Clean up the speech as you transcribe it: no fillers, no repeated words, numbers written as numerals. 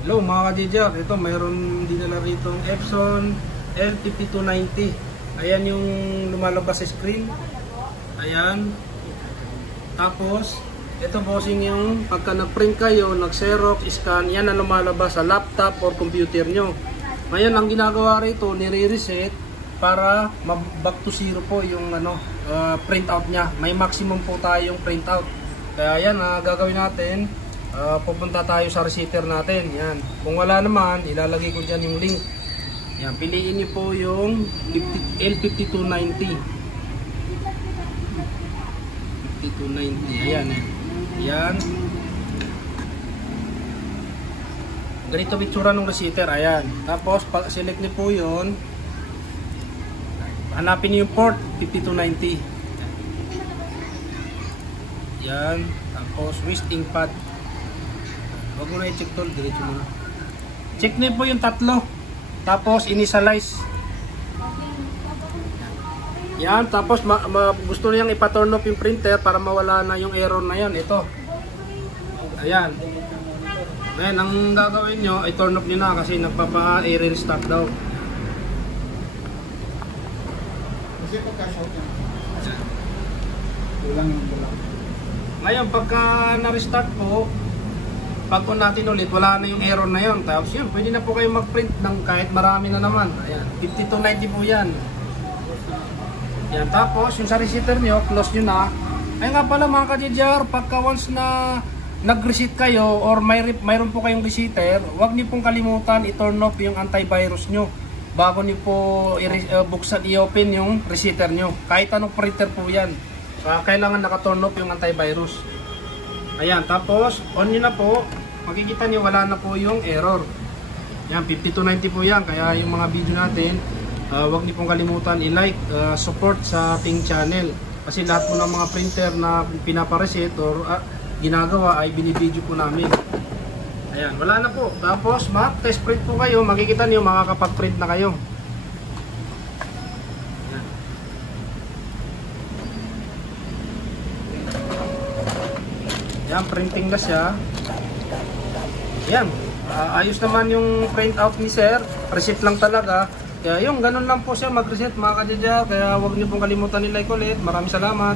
Hello mga ka-JJR, ito mayroon din na rito Epson L5290. Ayan yung lumalabas sa screen. Ayan. Tapos, ito bossing yung pagka nag-print kayo, nag-xerox, scan, yan ang lumalabas sa laptop or computer nyo. Ngayon, ang ginagawa rito, nire-reset para back to zero po yung printout nya. May maximum po tayong printout. Kaya yan, gagawin natin. Pupunta tayo sa receiver natin. Yan. Kung wala naman, ilalagay ko dyan yung link. Yan. Piliin niyo po yung L5290. 5290. Ayan. Yan. Ganito bitsura ng receiver. Ayan. Tapos, select niyo po yun. Hanapin niyo yung port 5290. Yan. Tapos, wasting pad. Huwag mo na i-check tol, diretso mo na. Check niyo po yung tatlo. Tapos initialize. Yan, tapos gusto niyang ipa-turn off yung printer para mawala na yung error na yan. Ito. Ayan. Ayan, ang gagawin nyo, i-turn off nyo na kasi nagpapa-error start daw. Kasi pagka-short yan. Kulang yung kulang. Ngayon, pagka na-restart po, pag on natin ulit, wala na yung error na yun. Tapos yun, pwede na po kayo mag-print ng kahit marami na naman. Ayan, 5290 po yan. Yan, tapos yung sa receiver nyo, close nyo na. Ay nga pala mga ka-JJR, pagka once na nag-reset kayo or mayroon po kayong receiver, huwag nyo pong kalimutan i-turn off yung antivirus nyo bago nyo po buksan, i-open yung receiver nyo. Kahit anong printer po yan. Kailangan naka-turn off yung antivirus. Ayan, tapos on nyo na po. Makikita nyo wala na po yung error. Yan, 5290 po yan. Kaya yung mga video natin, huwag niyo pong kalimutan i-like, support sa ating channel. Kasi lahat po ng mga printer na pinapareset or ginagawa ay binibideo po namin. Ayan, wala na po. Tapos test print po kayo. Makikita nyo makakapag-print na kayo. Yan, printing na siya. Yan, ayos naman yung print out ni sir. Reset lang talaga. Kaya yung ganun lang po siya mag-reset mga ka-JJR. Kaya huwag niyo pong kalimutan i-like ulit. Maraming salamat.